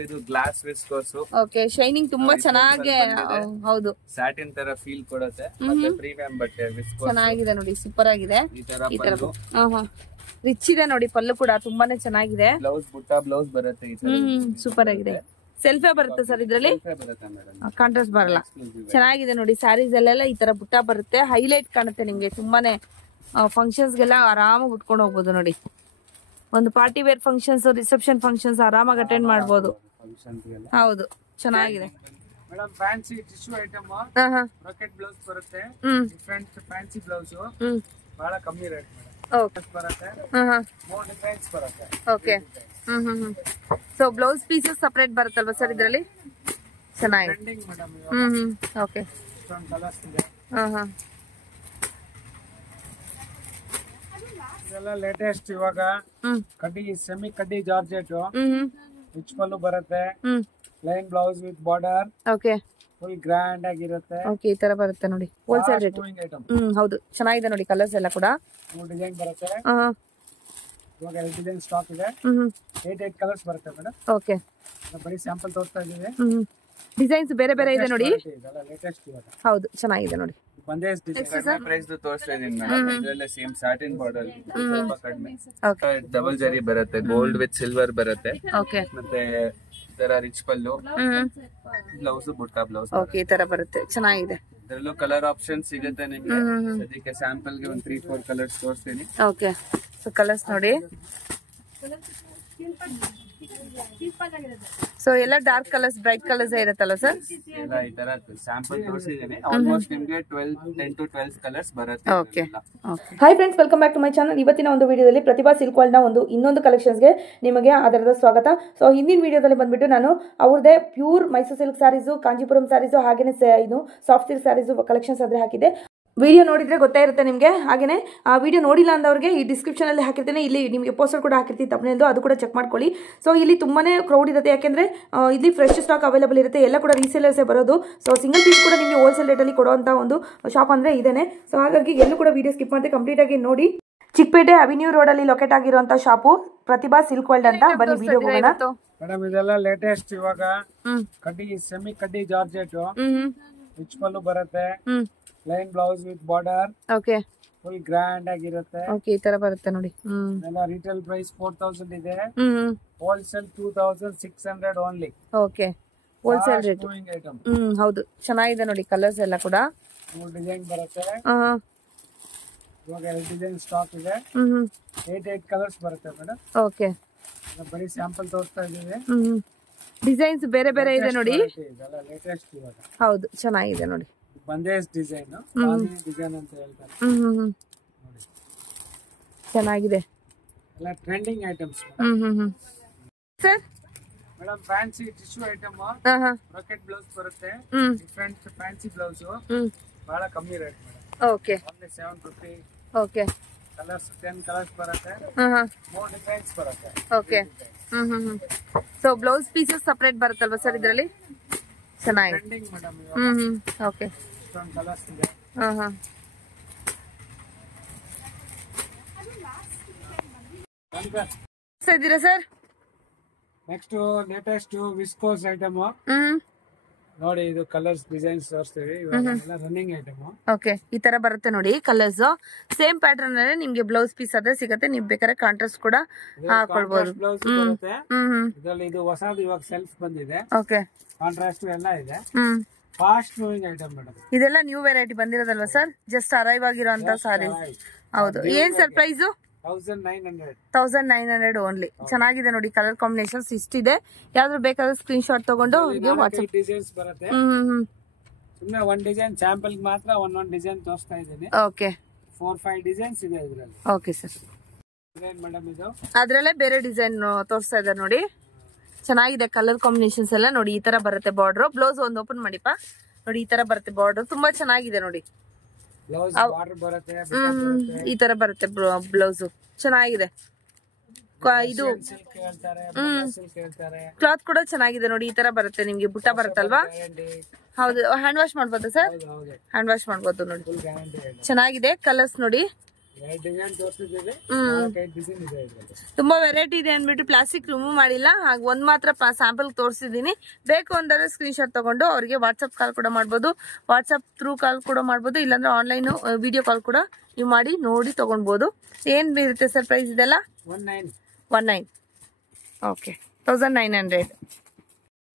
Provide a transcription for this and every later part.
ಇದು glass viscose. Okay, shining ತುಂಬಾ ಚೆನ್ನಾಗಿ, ಹೌದು, ಸ್ಯಾಟಿನ್ ತರ ಫೀಲ್ ಕೊಡುತ್ತೆ. ಮತ್ತೆ ಪ್ರೀಮಿಯಂ ಬಟ್ಟೆ ವಿಸ್ಕೋಸ್ ಚೆನ್ನಾಗಿದೆ ನೋಡಿ, ಸೂಪರ್ ಆಗಿದೆ. ಈ ತರ ರಿಚ್ ಇದೆ ನೋಡಿ, ಪಲ್ಲು ಕೂಡ ತುಂಬಾನೇ ಚೆನ್ನಾಗಿದೆ. ಬ್ಲೌಸ್ ಬುಟ್ಟ ಬ್ಲೌಸ್ ಬರುತ್ತೆ. ಸೂಪರ್ ಆಗಿದೆ. ಸೆಲ್ಫೇ ಬರುತ್ತೆ ಸರ್ ಇದ್ರಲ್ಲಿ, ಕಾಂಟ್ರಾಸ್ಟ್ ಬರಲ್ಲ. ಚೆನ್ನಾಗಿದೆ ನೋಡಿ, ಸ್ಯಾರೀಸ್ ಅಲ್ಲೆಲ್ಲ ಈ ತರ ಬುಟ್ಟ ಬರುತ್ತೆ, ಹೈಲೈಟ್ ಕಾಣುತ್ತೆ ನಿಮ್ಗೆ. ತುಂಬಾನೇ ಫಂಕ್ಷನ್ಸ್ ಗೆಲ್ಲ ಆರಾಮಾಗಿ ಉಟ್ಕೊಂಡು ಹೋಗ್ಬೋದು ನೋಡಿ. ಒಂದು party wear functions, reception functions ಆರಾಮಾಗಿ ಅಟೆಂಡ್ ಮಾಡಬಹುದು. ಹೌದು, ಚೆನ್ನಾಗಿದೆ madam. Fancy tissue item, rocket blouse ಬರುತ್ತೆ. ಡಿಫರೆಂಟ್ ಫ್ಯಾನ್ಸಿ ಬ್ಲೌಸ್ ಬಹಳ ಕಮ್ಮಿ ರೇಟ್ ಮೇಡಮ್. ಬರುತ್ತೆ, ಮೋರ್ ಡಿಸೈನ್ಸ್ ಬರುತ್ತೆ. Okay, so blouse pieces separate ಬರುತ್ತಲ್ವಾ ಸರ್ ಇದ್ರಲ್ಲಿ? ಚೆನ್ನಾಗಿದೆ. Trending madam. ಓಕೆ, ಇಷ್ಟೊಂದು ಕಲರ್ಸ್ ಇದೆ. ಇದೆಲ್ಲ ಲೇಟೆಸ್ಟ್ ಇವಾಗ. ಕಡ್ಡಿ, ಸೆಮಿ ಕಡ್ಡಿ ಜಾರ್ಜೆಟ್, ರಿಚ್ ಪಲ್ಲು ಬರುತ್ತೆ. Line blouse with border. Okay, full grand ಆಗಿರುತ್ತೆ. ಓಕೆ, ಈ ತರ ಬರುತ್ತೆ ನೋಡಿ, ಹೋಲ್ಸೇಲ್ ರೇಟ್. ಹೌದು, ಚೆನ್ನಾಗಿದೆ ನೋಡಿ, ಕಲರ್ಸ್ ಎಲ್ಲ ಕೂಡ. ಡಿಸೈನ್ ಬರುತ್ತೆ. ಇವಾಗ 8 ಡಿಸೈನ್ ಸ್ಟಾಕ್ ಇದೆ. 8 ಕಲರ್ಸ್ ಬರುತ್ತೆ ಮೇಡಮ್. ಓಕೆ, ಬರೀ ಸ್ಯಾಂಪಲ್ ತೋರಿಸ್ತಾ ಇದೀವಿ. ಡಿಸೈನ್ಸ್ ಬೇರೆ ಬೇರೆ ಇದೆ ನೋಡಿ. ಲೇಟೆಸ್ಟ್ ಇವಾಗ. ಹೌದು, ಚೆನ್ನಾಗಿದೆ ನೋಡಿ. ಬಂದೇ ಡಿಸೈನ್ ಪ್ರೈಸ್ ತೋರಿಸ್ತಾ ಇದೀನಿ ಮೇಡಮ್. ಇದರಲ್ಲೇ ಸೇಮ್ ಸ್ಯಾಟಿನ್ ಬಾರ್ಡರ್, ಸ್ವಲ್ಪ ಕಡಿಮೆ. ಡಬಲ್ ಜರಿ ಬರುತ್ತೆ, ಗೋಲ್ಡ್ ವಿತ್ ಸಿಲ್ವರ್ ಬರುತ್ತೆ. ಓಕೆ, ಮತ್ತೆ ಈ ತರ ರಿಚ್ ಪಲ್ಲು, ಬ್ಲೌಸ್ ಬುಟ್ಟ ಬ್ಲೌಸ್. ಓಕೆ, ಈ ತರ ಬರುತ್ತೆ, ಚೆನ್ನಾಗಿದೆ. ಇದರಲ್ಲೂ ಕಲರ್ ಆಪ್ಷನ್ ಸಿಗುತ್ತೆ ನಿಮ್ಗೆ. ಸದ್ಯಕ್ಕೆ ಸ್ಯಾಂಪಲ್ ಗೆ ಒಂದು 3-4 ಕಲರ್ಸ್ ತೋರಿಸ್ತೀನಿ. ಓಕೆ, ಸೊ ಕಲರ್ಸ್ ನೋಡಿ. ಸೊ ಎಲ್ಲ ಡಾರ್ಕ್ ಕಲರ್ಸ್, ಬ್ರೈಟ್ ಕಲರ್ಸ್ ಇರುತ್ತಲ್ಲ ಸರ್? ಎಲ್ಲ ಈ ತರ ಸ್ಯಾಂಪಲ್ ತೋರಿಸಿದ್ದೀನಿ. ಆಲ್ಮೋಸ್ಟ್ ನಿಮ್ಗೆ 10 to 12 ಕಲರ್ಸ್ ಬರುತ್ತೆ. Okay, hi friends, welcome back to my channel. ಇವತ್ತಿನ ಒಂದು ವಿಡಿಯೋದಲ್ಲಿ ಪ್ರತಿಭಾ ಸಿಲ್ಕ್ ವರ್ಲ್ಡ್ ನ ಇನ್ನೊಂದು ಕಲೆಕ್ಷನ್ಸ್ಗೆ ನಿಮಗೆ ಆಧಾರದ ಸ್ವಾಗತ. ಸೊ ಹಿಂದಿನ ವಿಡಿಯೋದಲ್ಲಿ ಬಂದ್ಬಿಟ್ಟು ನಾನು ಅವ್ರದೇ ಪ್ಯೂರ್ ಮೈಸೂರು ಸಿಲ್ಕ್ ಸ್ಯಾರೀಸು, ಕಾಂಜಿಪುರಂ ಸ್ಯಾರೀಸು, ಹಾಗೇನೆ ಇದು ಸಾಫ್ಟ್ ಸಿಲ್ಕ್ ಸ್ಯಾರೀಸು ಕಲೆಕ್ಷನ್ಸ್ ಆದ್ರೆ ಹಾಕಿದೆ. ವಿಡಿಯೋ ನೋಡಿದ್ರೆ ಗೊತ್ತಾ ಇರುತ್ತೆ ನಿಮಗೆ. ಹಾಗೇನೆ ಆ ವಿಡಿಯೋ ನೋಡಿಲ್ಲ ಅಂದವ್ರಿಗೆ ಈ ಡಿಸ್ಕ್ರಿಪ್ಷನ್ ಅಲ್ಲಿ ಹಾಕಿರ್ತೇನೆ, ಇಲ್ಲಿ ನಿಮಗೆ ಪೋಸ್ಟರ್ ಕೂಡ ಹಾಕಿರ್ತೀನಿ ತಪ್ಪನೆಂದು, ಅದು ಕೂಡ ಚೆಕ್ ಮಾಡ್ಕೊಳ್ಳಿ. ಸೊ ಇಲ್ಲಿ ತುಂಬಾನೇ ಕ್ರೌಡ್ ಇರುತ್ತೆ, ಯಾಕೆಂದ್ರೆ ಇಲ್ಲಿ ಫ್ರೆಶ್ ಸ್ಟಾಕ್ ಅವೈಲೇಬಲ್ ಇರುತ್ತೆ, ಎಲ್ಲ ಕೂಡ ರೀಸೇಲರ್ಸೇ ಬರೋದು. ಸೊ ಸಿಂಗಲ್ ಪೀಸ್ ಕೂಡ ನಿಮಗೆ ಹೋಲ್ಸೇಲ್ ರೇಟಲ್ಲಿ ಕೊಡುವಂಥ ಒಂದು ಶಾಪ್ ಅಂದ್ರೆ ಇದೇನೆ. ಸೊ ಹಾಗಾಗಿ ಎಲ್ಲೂ ಕೂಡ ವಿಡಿಯೋ ಸ್ಕಿಪ್ ಮಾಡದೆ ಕಂಪ್ಲೀಟ್ ಆಗಿ ನೋಡಿ. ಚಿಕ್ಕಪೇಟೆ ಅವೆನ್ಯೂ ರೋಡ್ ಅಲ್ಲಿ ಲೊಕೇಟ್ ಆಗಿರುವಂತ ಶಾಪು ಪ್ರತಿಭಾ ಸಿಲ್ಕ್ ವರ್ಲ್ಡ್ ಅಂತ. ಬನ್ನಿ ವಿಡಿಯೋ ಹೋಗೋಣ. ಮೇಡಮ್, ಇದೆಲ್ಲ ಲೇಟೆಸ್ಟ್ ಇವಾಗ. ಕಡ್ಡಿ, ಸೆಮಿ ಕಡ್ಡಿ ಜಾರ್ಜೆಟ್, ರಿಚ್ ಪಲ್ಲು ಬರುತ್ತೆ. Line blouse with border. Okay, full grand ಆಗಿರುತ್ತೆ. ಓಕೆ, ಈ ತರ ಬರುತ್ತೆ ನೋಡಿ. ಎಲ್ಲ ರಿಟೇಲ್ ಪ್ರೈಸ್ 4000 ಇದೆ. Wholesale 2600 only. Okay, wholesale rate. ಹೌದು, ಚೆನ್ನಾಗಿದೆ ನೋಡಿ, ಕಲರ್ಸ್ ಎಲ್ಲ ಕೂಡ. 3 ಡಿಸೈನ್ ಬರುತ್ತೆ. ಇವಾಗ 8 ಡಿಸೈನ್ ಸ್ಟಾಕ್ ಇದೆ. 8 ಕಲರ್ಸ್ ಬರುತ್ತೆ ಮೇಡಮ್. ಓಕೆ, ಬರೀ ಸ್ಯಾಂಪಲ್ ತೋರಿಸ್ತಾ ಇದೀವಿ. ಡಿಸೈನ್ಸ್ ಬೇರೆ ಬೇರೆ ಇದೆ ನೋಡಿ. ಇದೆಲ್ಲ ಲೇಟೆಸ್ಟ್ ಇವಾಗ. ಹೌದು, ಚೆನ್ನಾಗಿದೆ ನೋಡಿ. ಬಂದೇಶ್ ಡಿಸೈನ್, ಡಿಸೈನ್ ಅಂತ ಹೇಳ್ತಾರೆ. ಚೆನ್ನಾಗಿದೆ, ಎಲ್ಲ trending items sir. Madam, fancy tissue item, rocket blouse ಬರುತ್ತೆ. ಡಿಫರೆಂಟ್ ಫ್ಯಾನ್ಸಿ ಬ್ಲೌಸ್ ಬಹಳ ಕಮ್ಮಿ rate madam. Okay, only 750. Okay, colours 10 colours ಬರುತ್ತೆ. ಮೋರ್ ಡಿಸೈನ್ಸ್ ಬರುತ್ತೆ. Okay, so blouse pieces separate ಬರುತ್ತಲ್ವಾ ಸರ್ ಇದ್ರಲ್ಲಿ? ಚೆನ್ನಾಗಿದೆ. Trending madam. ಓಕೆ, ಇಷ್ಟೊಂದು ಕಲರ್ಸ್ ಇದೆ. ಇದ್ದೀರಾ sir? Next latest viscose item ನೋಡಿ. ಇದು ಕಲರ್ಸ್ ಡಿಸೈನ್ಸ್ ತೋರಿಸ್ತೀವಿ. ಇವಾಗ ರನ್ನಿಂಗ್ ಐಟಮ್. ಓಕೆ, ಈ ತರ ಬರುತ್ತೆ ನೋಡಿ ಕಲರ್ಸ್. ಸೇಮ್ ಪ್ಯಾಟರ್ನ್ ಅಲ್ಲಿ ನಿಮ್ಗೆ ಬ್ಲೌಸ್ ಪೀಸ್ ಅದೇ ಸಿಗುತ್ತೆ, ನೀವು ಬೇಕಾದ್ರೆ ಕಾಂಟ್ರಾಸ್ಟ್ ಕೂಡ ಹಾಕೊಳ್ಬಹುದು. ಬ್ಲೌಸ್ ಬರುತ್ತೆ ಇದರಲ್ಲಿ. ಇದು ಹೊಸದು ಇವಾಗ ಸೆಲ್ಫ್ ಬಂದಿದೆ. ಓಕೆ, ಕಾಂಟ್ರಾಸ್ಟ್ ಎಲ್ಲ ಇದೆ. Fast moving item madam. ಇದೆಲ್ಲ ನ್ಯೂ ವೆರೈಟಿ ಬಂದಿರೋದಲ್ವಾ ಸರ್? ಜಸ್ಟ್ ಅರೈವ್ ಆಗಿರೋಂತ ಸಾರೀಸ್. ಹೌದು, ಏನ್ ಸರ್ ಪ್ರೈಸ್? 1900 ಓನ್ಲಿ. ಚೆನ್ನಾಗಿದೆ ನೋಡಿ, ಕಲರ್ ಕಾಂಬಿನೇಷನ್ಸ್ ಇಷ್ಟಿದೆ. ಯಾವ್ದು ಬೇಕಾದ್ರೆ ಸ್ಕ್ರೀನ್ ಶಾಟ್ ತಗೊಂಡು ವಾಟ್ಸ್ಆಪ್. ಡಿಸೈನ್ಸ್ ಬರುತ್ತೆ. ಸುಮ್ಮನೆ ಒಂದ್ ಡಿಸೈನ್ ಸ್ಯಾಂಪಲ್ ಮಾತ್ರ ಒಂದೊಂದು ಡಿಸೈನ್ ತೋರಿಸ್ತಾ ಇದ್ದೀನಿ. ಓಕೆ, 4-5 ಡಿಸೈನ್ಸ್ ಇದೆ ಇದರಲ್ಲಿ. Okay sir. ಮೇಡಮ್, ಇದು ಅದ್ರಲ್ಲೇ ಬೇರೆ ಡಿಸೈನ್ ತೋರಿಸ್ತಾ ಇದ್ದಾರೆ ನೋಡಿ. ಚೆನ್ನಾಗಿದೆ ಕಲರ್ ಕಾಂಬಿನೇಷನ್ಸ್ ಎಲ್ಲ ನೋಡಿ. ಈ ತರ ಬರುತ್ತೆ ಬಾರ್ಡರ್. ಬ್ಲೌಸ್ ಒಂದು ಓಪನ್ ಮಾಡಿಪ್ಪ ನೋಡಿ, ಈ ತರ ಬರುತ್ತೆ ಬಾರ್ಡರ್. ತುಂಬಾ ಚೆನ್ನಾಗಿದೆ ನೋಡಿ. ಈ ತರ ಬರುತ್ತೆ ಬ್ಲೌಸ್. ಚೆನ್ನಾಗಿದೆ. ಇದು ಕ್ಲಾತ್ ಕೂಡ ಚೆನ್ನಾಗಿದೆ ನೋಡಿ. ಈ ತರ ಬರುತ್ತೆ ನಿಮ್ಗೆ, ಬುಟ್ಟ ಬರುತ್ತಲ್ವಾ? ಹೌದು, ಹ್ಯಾಂಡ್ ವಾಶ್ ಮಾಡ್ಬೋದು ಸರ್? ಹ್ಯಾಂಡ್ ವಾಶ್ ಮಾಡ್ಬೋದು ನೋಡಿ. ಚೆನ್ನಾಗಿದೆ ಕಲರ್ಸ್ ನೋಡಿ. ಡಿಸೈನ್ ತೋರಿಸಿದ್ದೀವಿ, ಡಿಸೈನ್ ಇದೆ ಇದ್ರಲ್ಲಿ. ತುಂಬಾ ವೆರೈಟಿ ಇದೆ ಅಂದ್ಬಿಟ್ಟು ಪ್ಲಾಸ್ಟಿಕ್ ರಿಮೂವ್ ಮಾಡಿಲ್ಲ, ಹಾಗೆ ಒಂದ್ ಮಾತ್ರ ಸ್ಯಾಂಪಲ್ ತೋರಿಸಿದೀನಿ. ಬೇಕು ಅಂದ್ರೆ ಸ್ಕ್ರೀನ್ ಶಾಟ್ ತಗೊಂಡು ಅವ್ರಿಗೆ ವಾಟ್ಸ್ಆಪ್ ಕಾಲ್ ಕೂಡ ಮಾಡ್ಬೋದು, ವಾಟ್ಸ್ಆಪ್ ಥ್ರೂ ಕಾಲ್ ಕೂಡ ಮಾಡ್ಬೋದು, ಇಲ್ಲಾಂದ್ರೆ ಆನ್ಲೈನ್ ವಿಡಿಯೋ ಕಾಲ್ ಕೂಡ ನೀವು ಮಾಡಿ ನೋಡಿ ತಗೊಳ್ಬೋದು. ಏನ್ ಇರುತ್ತೆ ಸರ್ ಪ್ರೈಸ್ ಇದೆಲ್ಲ? 19. ಓಕೆ, 1900.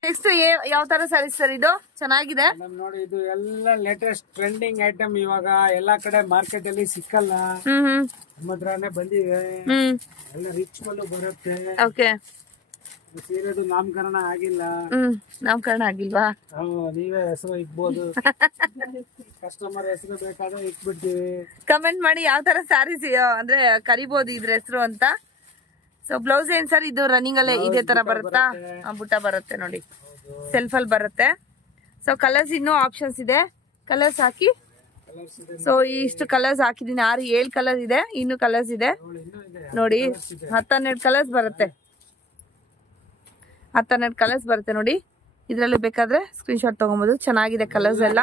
ನೆಕ್ಸ್ಟ್ ಯಾವ ತರ ಸ್ಯಾರೀಸ್ ಸರ್ ಇದು? ಚೆನ್ನಾಗಿದೆ ನೋಡಿ, ಇದು ಎಲ್ಲ ಲೇಟೆಸ್ಟ್ ಟ್ರೆಂಡಿಂಗ್ ಐಟಮ್. ಇವಾಗ ಎಲ್ಲಾ ಕಡೆ ಮಾರ್ಕೆಟ್ ಅಲ್ಲಿ ಸಿಕ್ಕಲ್ಲ, ನಮ್ಮ ಹತ್ರನೇ ಬಂದಿದೆ. ಎಲ್ಲ ರಿಚ್ ಪಲ್ಲು ಬರುತ್ತೆ. ಓಕೆ, ಸೀರೆದು ನಾಮಕರಣ ಆಗಿಲ್ಲ. ನಾಮಕರಣ ಆಗಿಲ್ವಾ? ನೀವೇ ಹೆಸರು ಇಕ್ಬೋದು, ಕಸ್ಟಮರ್ ಹೆಸರು ಬೇಕಾದ್ರೆ ಇಕ್ಬಿಡ್ತೀವಿ. ಕಮೆಂಟ್ ಮಾಡಿ ಯಾವ ತರ ಸ್ಯಾರೀಸ್ ಅಂದ್ರೆ ಕರಿಬಹುದು ಇದ್ರ ಹೆಸರು ಅಂತ. ಸೊ ಬ್ಲೌಸ್ ಏನ್ ಸರ್ ಇದು ರನ್ನಿಂಗ್ ಅಲ್ಲೇ ಇದೇ ತರ ಬರುತ್ತಾ? ಬುಟ್ಟ ಬರುತ್ತೆ ನೋಡಿ, ಸೆಲ್ಫ್ ಅಲ್ಲಿ ಬರುತ್ತೆ. ಸೊ ಕಲರ್ಸ್ ಇನ್ನೂ ಆಪ್ಷನ್ಸ್ ಇದೆ, ಕಲರ್ಸ್ ಹಾಕಿ. ಸೊ ಇಷ್ಟು ಕಲರ್ಸ್ ಹಾಕಿದೀನಿ, 6-7 ಕಲರ್ ಇದೆ, ಇನ್ನು ಕಲರ್ಸ್ ಇದೆ ನೋಡಿ. 10-12 ಕಲರ್ಸ್ ಬರುತ್ತೆ, 10-12 ಕಲರ್ಸ್ ಬರುತ್ತೆ ನೋಡಿ. ಇದ್ರಲ್ಲಿ ಬೇಕಾದ್ರೆ ಸ್ಕ್ರೀನ್ ಶಾಟ್ ತಗೊಬಹುದು. ಚೆನ್ನಾಗಿದೆ ಕಲರ್ಸ್ ಎಲ್ಲ.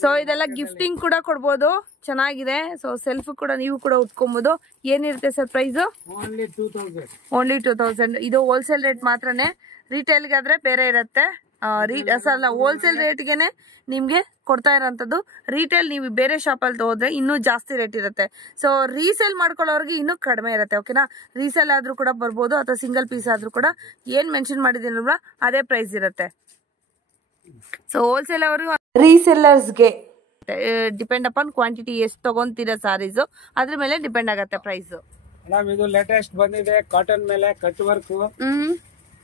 ಸೊ ಇದೆಲ್ಲ ಗಿಫ್ಟಿಂಗ್ ಕೂಡ ಕೊಡ್ಬೋದು, ಚೆನ್ನಾಗಿದೆ. ಸೊ ಸೆಲ್ಫ್ ಕೂಡ ನೀವು ಕೂಡ ಉಟ್ಕೊಬಹುದು. ಏನಿರುತ್ತೆ ಸರ್ ಪ್ರೈಸ್? ಓನ್ಲಿ 2000. ಇದು ಹೋಲ್ಸೇಲ್ ರೇಟ್ ಮಾತ್ರನೇ, ರಿಟೇಲ್ಗೆ ಆದ್ರೆ ಬೇರೆ ಇರುತ್ತೆ. ಹೋಲ್ಸೇಲ್ ರೇಟ್ಗೆನೆ ನಿಮ್ಗೆ ಕೊಡ್ತಾ ಇರೋಂಥದ್ದು. ರಿಟೇಲ್ ನೀವು ಬೇರೆ ಶಾಪ್ ಅಲ್ಲಿ ಹೋದ್ರೆ ಇನ್ನೂ ಜಾಸ್ತಿ ರೇಟ್ ಇರುತ್ತೆ. ಸೊ ರೀಸೇಲ್ ಮಾಡ್ಕೊಳ್ಳೋರ್ಗೆ ಇನ್ನೂ ಕಡಿಮೆ ಇರುತ್ತೆ. ಓಕೆನಾ? ರೀಸೇಲ್ ಆದ್ರೂ ಕೂಡ ಬರ್ಬೋದು, ಅಥವಾ ಸಿಂಗಲ್ ಪೀಸ್ ಆದ್ರೂ ಕೂಡ ಏನ್ ಮೆನ್ಷನ್ ಮಾಡಿದೀನಲ್ವಾ ಅದೇ ಪ್ರೈಸ್ ಇರುತ್ತೆ. ಸೊ ಹೋಲ್ಸೇಲ್ ಅವರು ರೀಸೆಲ್ಲರ್ಸ್ಗೆ ಡಿಪೆಂಡ್ ಅಪಾನ್ ಕ್ವಾಂಟಿಟಿ ಎಷ್ಟು ತಗೊಂತೀರಾ ಸಾರೀಸ್, ಅದ್ರ ಮೇಲೆ ಡಿಪೆಂಡ್ ಆಗತ್ತೆ ಪ್ರೈಸ್. ಮೇಡಮ್ ಇದು ಲೇಟೆಸ್ಟ್ ಬಂದಿದೆ, ಕಾಟನ್ ಮೇಲೆ ಕಟ್ ವರ್ಕ್,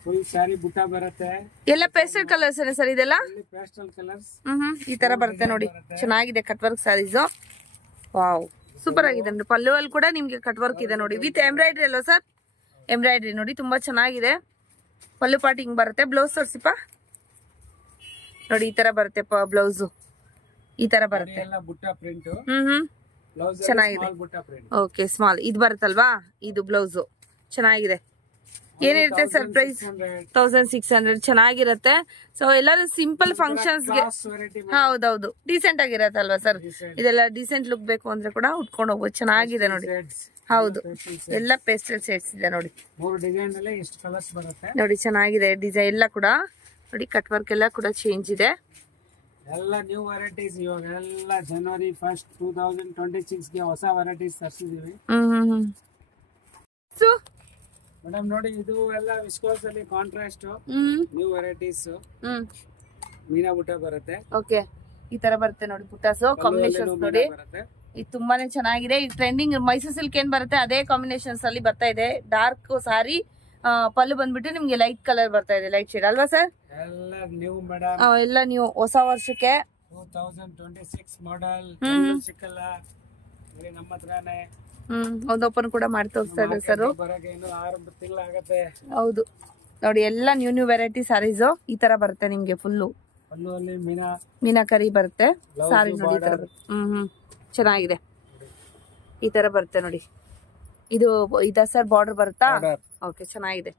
ಫುಲ್ ಸ್ಯಾರಿ ಬುಟ್ಟ ಬರುತ್ತೆ. ಎಲ್ಲ ಪೇಸ್ಟಲ್ ಕಲರ್ಸ್ ಸರ್ ಇದೆಲ್ಲ? ಪೇಸ್ಟಲ್ ಕಲರ್ಸ್ ಈ ತರ ಬರುತ್ತೆ ನೋಡಿ, ಚೆನ್ನಾಗಿದೆ cut work saris. Wow, super ಆಗಿದೆ ನೋಡಿ. ಪಲ್ಲು ಅಲ್ಲಿ ಕೂಡ ನಿಮ್ಗೆ ಕಟ್ ವರ್ಕ್ ಇದೆ ನೋಡಿ, ವಿತ್ ಎಂಬ್ರಾಯ್ಡ್ರಿ ಅಲ್ವಾ ಸರ್? ಎಂಬ್ರಾಯ್ಡ್ರಿ ನೋಡಿ, ತುಂಬಾ ಚೆನ್ನಾಗಿದೆ. ಪಲ್ಲು ಪಾಟಿ ಹಿಂಗ್ ಬರುತ್ತೆ. ಬ್ಲೌಸ್ ತೋರಿಸಿಪ್ಪ ನೋಡಿ, ಈ ತರ ಬರುತ್ತೆ ಬ್ಲೌಸ್, ಈ ತರ ಬರುತ್ತೆ. ಬುಟ್ಟ ಪ್ರಿಂಟ್ ಚೆನ್ನಾಗಿದೆ. ಓಕೆ, ಸ್ಮಾಲ್ ಇದು ಬರುತ್ತಲ್ವಾ, ಇದು ಬ್ಲೌಸ್ ಚೆನ್ನಾಗಿದೆ. ಏನಿರುತ್ತೆ ಸರ್ ಪ್ರೈಸ್? 1600. ಚೆನ್ನಾಗಿರುತ್ತೆ. ಸೊ ಎಲ್ಲರೂ ಸಿಂಪಲ್ ಫಂಕ್ಷನ್ಸ್ಗೆ, ಹೌದೌದು, ಡೀಸೆಂಟ್ ಆಗಿರತ್ತಲ್ವಾ ಸರ್? ಇದೆಲ್ಲ ಡೀಸೆಂಟ್ ಲುಕ್ ಬೇಕು ಅಂದ್ರೆ ಕೂಡ ಉಟ್ಕೊಂಡು ಹೋಗ್ಬೋದು. ಚೆನ್ನಾಗಿದೆ ನೋಡಿ. ಹೌದು, ಎಲ್ಲ ಪೇಸ್ಟಲ್ ಶೇಡ್ಸ್ ಇದೆ ನೋಡಿ. 3 ಡಿಸೈನ್ ಅಲ್ಲಿ ಎಷ್ಟು ಕಲರ್ಸ್ ಬರುತ್ತೆ ನೋಡಿ, ಚೆನ್ನಾಗಿದೆ ಡಿಸೈನ್ ಎಲ್ಲ ಕೂಡ ನೋಡಿ. ಕಟ್ ವರ್ಕ್ ಎಲ್ಲ ಕೂಡ ಚೇಂಜ್ ಇದೆ. ಎಲ್ಲ ನ್ಯೂ ವೆರೈಟೀಸ್. ಇವಾಗ ಎಲ್ಲ ಜನವರಿ 1 2026 ಗೆ ಹೊಸ ವೆರೈಟೀಸ್ ತರಿಸಿದೀವಿ. ಮೇಡಮ್ ನೋಡಿ, ಇದು ಎಲ್ಲ ವಿಸ್ಕೋಸ್ ಅಲ್ಲಿ ಕಾಂಟ್ರಾಸ್ಟ್ ನ್ಯೂ ವೆರೈಟೀಸ್. ಮೀನಾ ಬುಟ್ಟ ಬರುತ್ತೆ. ಓಕೆ, ಈ ತರ ಬರುತ್ತೆ ನೋಡಿ ಬುಟ್ಟಾಸ್ ಕಾಂಬಿನೇಷನ್ಸ್ ನೋಡಿ. ಇದು ತುಂಬಾನೇ ಚೆನ್ನಾಗಿದೆ. ಈ ಟ್ರೆಂಡಿಂಗ್ ಮೈಸೂರು ಸಿಲ್ಕ್ ಏನ್ ಬರುತ್ತೆ ಅದೇ ಕಾಂಬಿನೇಷನ್ಸ್ ಅಲ್ಲಿ ಬರ್ತಾ ಇದೆ. ಡಾರ್ಕ್ ಸಾರಿ, ಪಲ್ಲು ಬಂದ್ಬಿಟ್ಟು ನಿಮ್ಗೆ ಲೈಟ್ ಕಲರ್ ಬರ್ತಾ ಇದೆ, ಲೈಟ್ ಶೇಡ್ ಅಲ್ವಾ ಸರ್? ಎಲ್ಲ ನ್ಯೂ ಮೇಡಮ್, ಎಲ್ಲ ನ್ಯೂ, ಹೊಸ ವರ್ಷಕ್ಕೆ 2026 ಮಾಡೆಲ್. ಸಿಕ್ಕಲ್ಲ ನಮ್ಮ ಹತ್ರನೇ. ಒಂದು ಓಪನ್ ಕೂಡ ಮಾಡಿ ತೋರಿಸ್ತಾ ಇದ್ದಾರೆ ಸರ್. 6 ತಿಂಗಳಾಗತ್ತೆ. ಹೌದು ನೋಡಿ, ಎಲ್ಲ ನ್ಯೂ ನ್ಯೂ ವೆರೈಟಿ ಸಾರೀಸ್ ಈ ತರ ಬರುತ್ತೆ ನಿಮ್ಗೆ. ಫುಲ್ಲು ಮೀನಾಕರಿ ಬರುತ್ತೆ ಸಾರಿ ನೋಡಿ. ಈ ತರ ಚೆನ್ನಾಗಿದೆ, ಈ ತರ ಬರುತ್ತೆ ನೋಡಿ. ಇದು ಇದಾ ಸರ್ ಬಾರ್ಡರ್ ಬರುತ್ತಾ? ಓಕೆ, ಚೆನ್ನಾಗಿದೆ,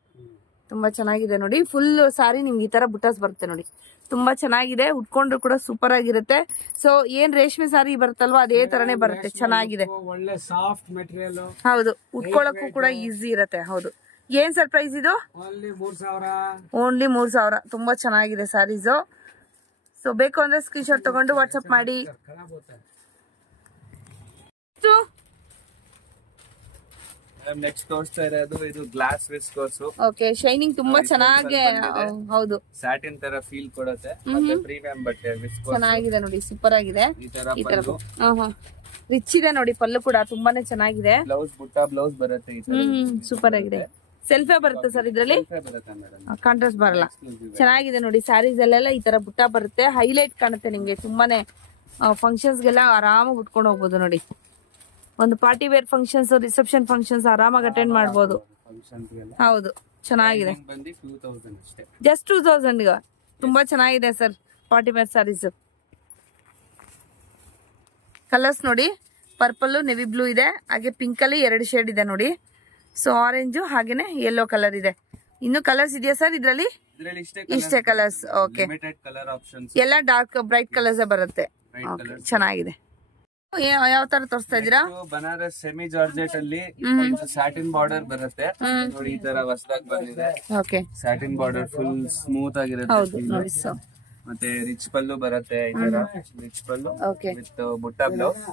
ತುಂಬಾ ಚೆನ್ನಾಗಿದೆ ನೋಡಿ. ಫುಲ್ ಸಾರಿ ನಿಮ್ಗೆ ಈ ತರ ಬುಟ್ಟಾಸ್ ಬರುತ್ತೆ ನೋಡಿ, ತುಂಬಾ ಚೆನ್ನಾಗಿದೆ. ಉಟ್ಕೊಂಡ್ರು ಕೂಡ ಸೂಪರ್ ಆಗಿರುತ್ತೆ. ಸೊ ಏನ್ ರೇಷ್ಮೆ ಸಾರಿ ಬರುತ್ತಲ್ವಾ ಅದೇ ತರನೇ ಬರುತ್ತೆ, ಚೆನ್ನಾಗಿದೆ. ಒಳ್ಳೆ ಸಾಫ್ಟ್ ಮೆಟೀರಿಯಲ್. ಹೌದು, ಉಟ್ಕೊಳ್ಳಕ್ಕೂ ಕೂಡ ಈಸಿ ಇರುತ್ತೆ. ಹೌದು. ಏನ್ ಸರ್ ಪ್ರೈಸ್ ಇದು? ಓನ್ಲಿ 3000. ತುಂಬಾ ಚೆನ್ನಾಗಿದೆ ಸಾರೀಸ್. ಸೊ ಬೇಕು ಅಂದ್ರೆ ಸ್ಕ್ರೀನ್ ಶಾಟ್ ತಗೊಂಡು ವಾಟ್ಸ್ಆಪ್ ಮಾಡಿ. ನೆಕ್ಸ್ಟ್ ತೋರಿಸ್ತಾ ಇರೋದು ಇದು ಗ್ಲಾಸ್ ವಿಸ್ಕೋಸ್. ಓಕೆ, ಶೈನಿಂಗ್ ತುಂಬಾ ಚೆನ್ನಾಗಿ, ಹೌದು, ಸ್ಯಾಟಿನ್ ತರ ಫೀಲ್ ಕೊಡುತ್ತೆ. ಮತ್ತೆ ಪ್ರೀಮಿಯಂ ಬಟ್ಟೆ ವಿಸ್ಕೋಸ್ ಚೆನ್ನಾಗಿದೆ ನೋಡಿ, ಸೂಪರ್ ಆಗಿದೆ. ಈ ತರ ರಿಚ್ ಇದೆ ನೋಡಿ, ಪಲ್ಲು ಕೂಡ ತುಂಬಾನೇ ಚೆನ್ನಾಗಿದೆ. ಬ್ಲೌಸ್ ಬುಟ್ಟ ಬ್ಲೌಸ್ ಬರುತ್ತೆ. ಸೂಪರ್ ಆಗಿದೆ. ಸೆಲ್ಫೇ ಬರುತ್ತೆ ಸರ್ ಇದ್ರಲ್ಲಿ, ಕಾಂಟ್ರಾಸ್ಟ್ ಬರಲ್ಲ. ಚೆನ್ನಾಗಿದೆ ನೋಡಿ. ಸ್ಯಾರೀಸ್ ಅಲ್ಲೆಲ್ಲ ಈ ತರ ಬುಟ್ಟ ಬರುತ್ತೆ, ಹೈಲೈಟ್ ಕಾಣುತ್ತೆ ನಿಮ್ಗೆ. ತುಂಬಾನೇ ಫಂಕ್ಷನ್ಸ್ಗೆಲ್ಲ ಆರಾಮಾಗಿ ಉಟ್ಕೊಂಡು ಹೋಗ್ಬೋದು ನೋಡಿ. ಒಂದು party wear functions, reception functions ಆರಾಮಾಗಿ ಅಟೆಂಡ್ ಮಾಡಬಹುದು. ಹೌದು, ಚೆನ್ನಾಗಿದೆ. ಜಸ್ಟ್ 2000 ತುಂಬಾ ಚೆನ್ನಾಗಿದೆ sir party wear saris. Colours ನೋಡಿ, ಪರ್ಪಲ್, ನೆವಿ ಬ್ಲೂ ಇದೆ, ಹಾಗೆ ಪಿಂಕ್ ಅಲ್ಲಿ 2 ಶೇಡ್ ಇದೆ ನೋಡಿ. ಸೊ ಆರೆಂಜ್ ಹಾಗೇನೆ ಯೆಲ್ಲೋ ಕಲರ್ ಇದೆ. ಇನ್ನು ಕಲರ್ಸ್ ಇದೆಯಾ ಸರ್ ಇದ್ರಲ್ಲಿ? ಇಷ್ಟೇ ಕಲರ್ಸ್. ಓಕೆ, ಎಲ್ಲ ಡಾರ್ಕ್ ಬ್ರೈಟ್ ಕಲರ್ಸ್ ಬರುತ್ತೆ. ಚೆನ್ನಾಗಿದೆ. ಯಾವ ತರ ತೋರಿಸ್ತಾ ಇದೀರಾ? ಬನಾರಸ್ ಸೆಮಿ ಜಾರ್ಜೆಟ್ ಅಲ್ಲಿ ಸ್ಯಾಟಿನ್ ಬಾರ್ಡರ್ ಬರುತ್ತೆ ನೋಡಿ, ಈ ತರ ಹೊಸದಾಗಿ ಬಂದಿದೆ. Okay, satin border full smooth ಆಗಿರುತ್ತೆ. ಮತ್ತೆ ರಿಚ್ ಪಲ್ಲು ಬರುತ್ತೆ, ಈ ತರ ರಿಚ್ ಪಲ್ಲು ವಿತ್ ಬುಟ್ಟ ಬ್ಲೌಸ್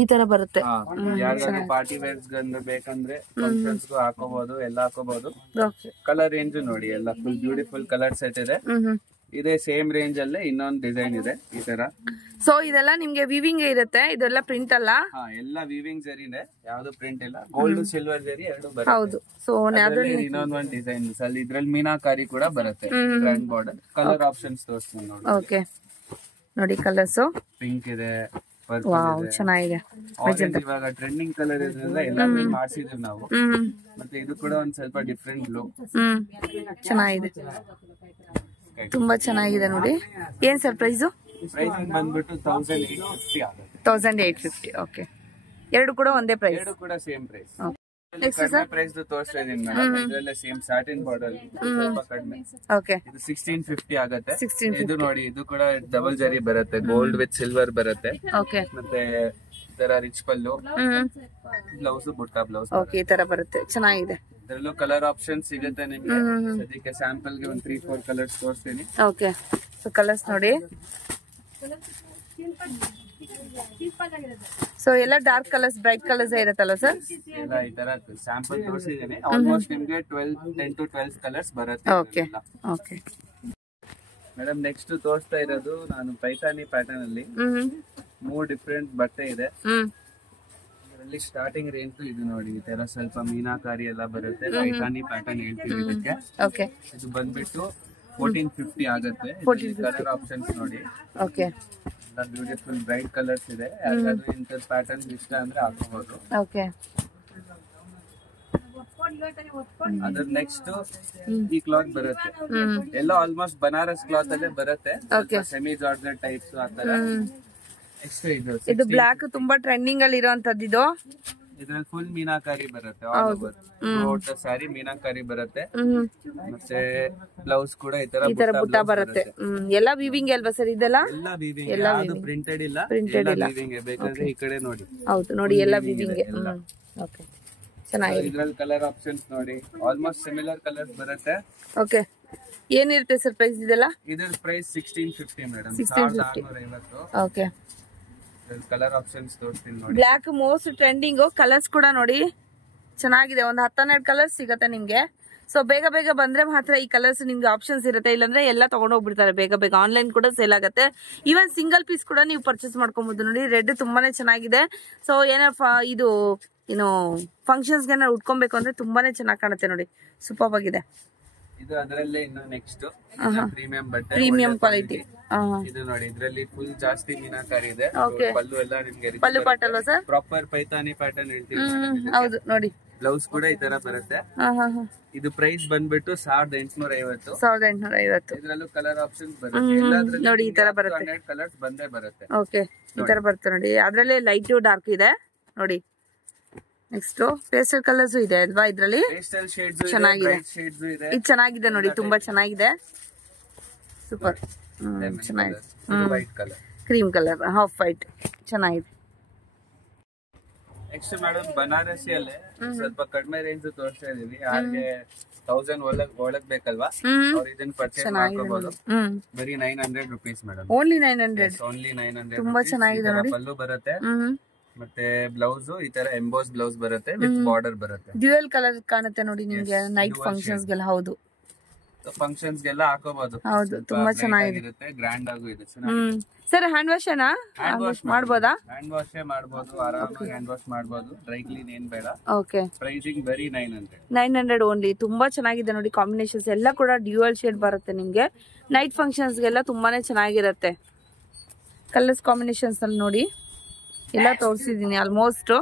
ಈ ತರ ಬರುತ್ತೆ. ಯಾರು ಪಾರ್ಟಿ ವೇರ್ಸ್ ಬೇಕಂದ್ರೆ ಫಂಕ್ಷನ್ಸ್ ಹಾಕೋಬಹುದು, ಎಲ್ಲ ಹಾಕೋಬಹುದು. ಕಲರ್ ರೇಂಜ್ ನೋಡಿ, ಎಲ್ಲ ಫುಲ್ ಬ್ಯೂಟಿಫುಲ್ ಕಲರ್ ಸೆಟ್ ಇದೆ. ಇದೇ ಸೇಮ್ ರೇಂಜ್ ಅಲ್ಲೇ ಇನ್ನೊಂದು ಡಿಸೈನ್ ಇದೆ ಈ ತರ. ಸೊ ಇದೆಲ್ಲ ನಿಮ್ಗೆ ವಿವಿಂಗ್ ಇರುತ್ತೆ, ಇದೆಲ್ಲ ಪ್ರಿಂಟ್ ಅಲ್ಲ? ಎಲ್ಲ ವಿವಿಂಗ್ ಜರಿನೇ, ಯಾವ್ದು ಪ್ರಿಂಟ್ ಇಲ್ಲ. ಗೋಲ್ಡ್ ಸಿಲ್ವರ್ ಜರಿ ಎರಡು ಬರುತ್ತೆ. ಹೌದು. ಸೊ ಇನ್ನೊಂದು ಡಿಸೈನ್ ಅಲ್ಲಿ ಇದ್ರಲ್ಲಿ ಮೀನಾಕಾರಿ ಕೂಡ ಬರುತ್ತೆ, ಗ್ರ್ಯಾಂಡ್ ಬಾರ್ಡರ್. ಕಲರ್ ಆಪ್ಷನ್ಸ್ ತೋರಿಸ್ತೀನಿ ನೋಡಿ. ಓಕೆ, ನೋಡಿ ಕಲರ್ಸ್ ಪಿಂಕ್ ಇದೆ, ವಾವ್ ಚೆನ್ನಾಗಿದೆ. ಇವಾಗ ಟ್ರೆಂಡಿಂಗ್ ಕಲರ್ ಇದ್ರಿಂದ ಎಲ್ಲ ಮಾಡ್ಸಿದೀವಿ ನಾವು. ಮತ್ತೆ ಇದು ಕೂಡ ಒಂದ್ ಸ್ವಲ್ಪ ಡಿಫ್ರೆಂಟ್ ಲುಕ್. ಚೆನ್ನಾಗಿದೆ, ತುಂಬಾ ಚೆನ್ನಾಗಿದೆ ನೋಡಿ. ಏನ್ ಸರ್ ಪ್ರೈಸ್? ಪ್ರೈಸಿಂಗ್ ಬಂದ್ಬಿಟ್ಟು 1850 ಆಗುತ್ತೆ. 1850. ಓಕೆ, ಎರಡು ಕೂಡ ಒಂದೇ ಪ್ರೈಸ್? ಎರಡು ಕೂಡ ಸೇಮ್ ಪ್ರೈಸ್. ಕಡಿಮೆ ಪ್ರೈಸ್ ತೋರಿಸ್ತಾ ಇದೀನಿ ಮೇಡಮ್. ಇದರಲ್ಲೇ ಸೇಮ್ ಸ್ಯಾಟಿನ್ ಬಾರ್ಡರ್, ಸ್ವಲ್ಪ ಕಡಿಮೆ. ಓಕೆ, ಇದು 1650 ಆಗುತ್ತೆ. ಇದು ನೋಡಿ, ಇದು ಕೂಡ ಡಬಲ್ ಜರಿ ಬರುತ್ತೆ, ಗೋಲ್ಡ್ ವಿತ್ ಸಿಲ್ವರ್ ಬರುತ್ತೆ. ಓಕೆ, ಮತ್ತೆ ಈ ತರ ರಿಚ್ ಪಲ್ಲು, ಬ್ಲೌಸ್ ಬುಟ್ಟ ಬ್ಲೌಸ್. ಓಕೆ, ಈ ತರ ಬರುತ್ತೆ, ಚೆನ್ನಾಗಿದೆ. ಇದರಲ್ಲೂ ಕಲರ್ ಆಪ್ಷನ್ ಸಿಗುತ್ತೆ ನಿಮ್ಗೆ. ಸದ್ಯಕ್ಕೆ ಸ್ಯಾಂಪಲ್ ಗೆ ಒಂದು 3-4 ಕಲರ್ಸ್ ತೋರಿಸ್ತೀನಿ. ಓಕೆ, ಸೊ ಕಲರ್ಸ್ ನೋಡಿ. ಸೊ ಎಲ್ಲ ಡಾರ್ಕ್ ಕಲರ್ಸ್, ಬ್ರೈಟ್ ಕಲರ್ಸ್ ಇರುತ್ತಲ್ಲ ಸರ್? ಎಲ್ಲ ಈ ತರ ಸ್ಯಾಂಪಲ್ ತೋರಿಸಿದ್ದೀನಿ. ಆಲ್ಮೋಸ್ಟ್ ನಿಮ್ಗೆ 10 to 12 ಕಲರ್ಸ್ ಬರುತ್ತೆ. ಓಕೆ ಓಕೆ ಮೇಡಮ್, ನೆಕ್ಸ್ಟ್ ತೋರಿಸ್ತಾ ಇರೋದು ನಾನು ಪೈಥಾನಿ ಪ್ಯಾಟರ್ನ್ ಅಲ್ಲಿ 3 ಡಿಫ್ರೆಂಟ್ ಬಟ್ಟೆ ಇದೆ. ಇದರಲ್ಲಿ ಸ್ಟಾರ್ಟಿಂಗ್ ರೇಂಜ್ ಇದು ನೋಡಿ, ಈ ತರ ಸ್ವಲ್ಪ ಮೀನಾಕಾರಿ ಎಲ್ಲ ಬರುತ್ತೆ. ಪೈಥಾನಿ ಪ್ಯಾಟರ್ನ್ ಹೇಳ್ತೀವಿ ಇದಕ್ಕೆ. ಓಕೆ, ಇದು ಬಂದ್ಬಿಟ್ಟು 1450 ಆಗುತ್ತೆ. ಕಲರ್ ಆಪ್ಷನ್ಸ್ ನೋಡಿ. ಓಕೆ, ಎಲ್ಲ ಬ್ಯೂಟಿಫುಲ್ ಬ್ರೈಟ್ ಕಲರ್ಸ್ ಇದೆ. ಯಾರಾದ್ರೂ ಇಂಥ ಪ್ಯಾಟರ್ನ್ ಇಷ್ಟ ಅಂದ್ರೆ ಹಾಕೋಬಹುದು. ಓಕೆ, ಅದ್ರ ನೆಕ್ಸ್ಟ್ ಈ ಕ್ಲಾತ್ ಬರುತ್ತೆ. ಎಲ್ಲ ಆಲ್ಮೋಸ್ಟ್ ಬನಾರಸ್ ಕ್ಲಾತ್ ಅಲ್ಲೇ ಬರುತ್ತೆ, ಸೆಮಿ ಜಾರ್ಜೆಟ್ ಟೈಪ್ಸ್ ಆ ತರ. ನೆಕ್ಸ್ಟ್ ಇದು ಬ್ಲಾಕ್ ತುಂಬಾ ಟ್ರೆಂಡಿಂಗ್ ಅಲ್ಲಿ ಇರುವಂತದ್ದು. ಇದು ಇದ್ರಲ್ಲಿ ಫುಲ್ ಮೀನಾಕಾರಿ ಬರುತ್ತೆ, ಆಲ್ ಓವರ್ ಸ್ಯಾರಿ ಮೀನಾಕಾರಿ ಬರುತ್ತೆ. ಮತ್ತೆ ಬ್ಲೌಸ್ ಕೂಡ ಈ ತರ ಬುಟ್ಟ ಬರುತ್ತೆ. ಎಲ್ಲ ವಿವಿಂಗ್ ಅಲ್ವಾ ಸರ್ ಇದೆಲ್ಲ? ಎಲ್ಲ ವಿವಿಂಗ್, ಯಾವುದು ಪ್ರಿಂಟೆಡ್ ಇಲ್ಲ, ಎಲ್ಲ ವಿವಿಂಗ್. ಬೇಕಾದ್ರೆ ಈ ಕಡೆ ನೋಡಿ. ಹೌದು ನೋಡಿ, ಎಲ್ಲ ವಿವಿಂಗ್. ಓಕೆ, ಚೆನ್ನಾಗಿದೆ. ಇದ್ರಲ್ಲಿ ಕಲರ್ ಆಪ್ಷನ್ಸ್ ನೋಡಿ, ಆಲ್ಮೋಸ್ಟ್ ಸಿಮಿಲರ್ ಕಲರ್ಸ್ ಬರುತ್ತೆ. ಓಕೆ, ಏನಿರುತ್ತೆ ಸರ್ ಪ್ರೈಸ್ ಇದೆಲ್ಲ? ಇದರ price 1650 madam, 1650. Okay, colour options ತೋರಿಸ್ತೀನಿ ನೋಡಿ. Block most trending. ಕಲರ್ಸ್ ಕೂಡ ನೋಡಿ ಚೆನ್ನಾಗಿದೆ, ಒಂದು 10-12 ಕಲರ್ಸ್ ಸಿಗುತ್ತೆ ನಿಮ್ಗೆ. ಸೊ ಬೇಗ ಬೇಗ ಬಂದ್ರೆ ಮಾತ್ರ ಈ ಕಲರ್ಸ್ ನಿಮ್ಗೆ ಆಪ್ಷನ್ಸ್ ಇರುತ್ತೆ, ಇಲ್ಲಾಂದ್ರೆ ಎಲ್ಲ ತಗೊಂಡು ಹೋಗ್ಬಿಡ್ತಾರೆ ಬೇಗ ಬೇಗ. ಆನ್ಲೈನ್ ಕೂಡ ಸೇಲ್ ಆಗುತ್ತೆ. ಈವನ್ ಸಿಂಗಲ್ ಪೀಸ್ ಕೂಡ ನೀವು ಪರ್ಚೇಸ್ ಮಾಡ್ಕೊಬಹುದು ನೋಡಿ. ರೆಡ್ ತುಂಬಾನೇ ಚೆನ್ನಾಗಿದೆ. ಸೊ ಇದು ಏನು ಫಂಕ್ಷನ್ಸ್ ಗೆ ಉಟ್ಕೊಬೇಕು ಅಂದ್ರೆ ತುಂಬಾನೇ ಚೆನ್ನಾಗಿ ಕಾಣುತ್ತೆ ನೋಡಿ, ಸೂಪರ್ ಆಗಿದೆ. ಇದು ಅದರಲ್ಲೇ ಇನ್ನು ನೆಕ್ಸ್ಟ್ ಪ್ರೀಮಿಯಂ ಬಟ್ಟೆ, ಪ್ರೀಮಿಯಂ ಕ್ವಾಲಿಟಿ. ಇದು ನೋಡಿ, ಇದರಲ್ಲಿ ಫುಲ್ ಜಾಸ್ತಿ ಮೀನಾಕಾರಿ ಇದೆ. ಪಲ್ಲು ಎಲ್ಲ ನಿಮ್ಗೆ ಪಲ್ಲು ಪಾಟ್ ಅಲ್ವಾ ಸರ್? ಪ್ರಾಪರ್ ಪೈಥಾನಿ ಪ್ಯಾಟರ್ನ್ ಹೇಳ್ತೀವಿ. ಹೌದು ನೋಡಿ, ಬ್ಲೌಸ್ ಕೂಡ ಈ ತರ ಬರುತ್ತೆ. ಇದು ಪ್ರೈಸ್ ಬಂದ್ಬಿಟ್ಟು 1850. 1850. ಇದ್ರಲ್ಲೂ ಕಲರ್ ಆಪ್ಷನ್ಸ್ ಬರುತ್ತೆ ನೋಡಿ, ಈ ತರ ಬರುತ್ತೆ. 100 ಕಲರ್ಸ್ ಬಂದೇ ಬರುತ್ತೆ. ಓಕೆ, ಈ ತರ ಬರುತ್ತೆ ನೋಡಿ. ಅದ್ರಲ್ಲೇ ಲೈಟ್ ಡಾರ್ಕ್ ಇದೆ ನೋಡಿ. ನೆಕ್ಸ್ಟ್ ಪೇಸ್ಟಲ್ ಕಲರ್ಸ್ ಇದೆ ಅಲ್ವಾ ಇದ್ರಲ್ಲಿ? ಪೇಸ್ಟಲ್ ಶೇಡ್ಸ್ ಚೆನ್ನಾಗಿದೆ. ಇದೆ. ಇದು ಚೆನ್ನಾಗಿದೆ ನೋಡಿ, ತುಂಬಾ ಚೆನ್ನಾಗಿದೆ, ಸೂಪರ್. ಚೆನ್ನಾಗಿದೆ. White colour, cream colour, half white, ಚೆನ್ನಾಗಿದೆ. ನೆಕ್ಸ್ಟ್ ಮೇಡಮ್, ಬನಾರಸಿ ಅಲ್ಲೇ ಸ್ವಲ್ಪ ಕಡಿಮೆ ರೇಂಜ್ ತೋರಿಸ್ತಾ ಇದೀವಿ. ಯಾರಿಗೆ 1000 ಒಳಗ್ ಬೇಕಲ್ವಾ, ಅವ್ರು ಇದನ್ನ ಪರ್ಚೇಸ್ ಮಾಡ್ಕೋಬಹುದು. ಬರೀ 900 rupees ಮೇಡಮ್. ಓನ್ಲಿ 900. ಓನ್ಲಿ 900. ತುಂಬಾ ಚೆನ್ನಾಗಿದೆ ನೋಡಿ. ಪಲ್ಲು ಬರುತ್ತೆ, ಮತ್ತೆ ಬ್ಲೌಸ್ ಈ ತರ ಎಂಬೋಸ್ ಬ್ಲೌಸ್ ಬರುತ್ತೆ, ವಿತ್ ಬಾರ್ಡರ್ ಬರುತ್ತೆ. ಡ್ಯುಯಲ್ ಕಲರ್ ಕಾಣುತ್ತೆ ನೋಡಿ ನಿಮ್ಗೆ ನೈಟ್ ಫಂಕ್ಷನ್ಸ್ ಗೆಲ್ಲ. ಹೌದು, ಫಂಕ್ಷನ್ಸ್ ಗೆಲ್ಲ ಹಾಕೋಬಹುದು. ಹೌದು, ತುಂಬಾ ಚೆನ್ನಾಗಿರುತ್ತೆ, ಗ್ರ್ಯಾಂಡ್ ಆಗೂ ಇದೆ. ಸರ್ ಹ್ಯಾಂಡ್ ವಾಶ್ ಮಾಡ್ಬೋದಾ? ಹ್ಯಾಂಡ್ ವಾಶ್ ಮಾಡಬಹುದು, ಆರಾಮಾಗಿ ಹ್ಯಾಂಡ್ ವಾಶ್ ಮಾಡಬಹುದು. ಡ್ರೈ ಕ್ಲೀನ್ ಏನ್ ಬೇಡ. ಓಕೆ, ಪ್ರೈಸಿಂಗ್ ಬರೀ 900 ಓನ್ಲಿ. ತುಂಬಾ ಚೆನ್ನಾಗಿದೆ ನೋಡಿ. ಕಾಂಬಿನೇಷನ್ಸ್ ಎಲ್ಲ ಕೂಡ ಡ್ಯುಯಲ್ ಶೇಡ್ ಬರುತ್ತೆ ನಿಮ್ಗೆ. ನೈಟ್ ಫಂಕ್ಷನ್ಸ್ ಗೆಲ್ಲ ತುಂಬಾನೇ ಚೆನ್ನಾಗಿರುತ್ತೆ. ಕಲರ್ಸ್ ಕಾಂಬಿನೇಷನ್ಸ್ ಅಲ್ಲಿ ನೋಡಿ, ಎಲ್ಲ ತೋರಿಸಿದೀನಿ ಆಲ್ಮೋಸ್ಟ್.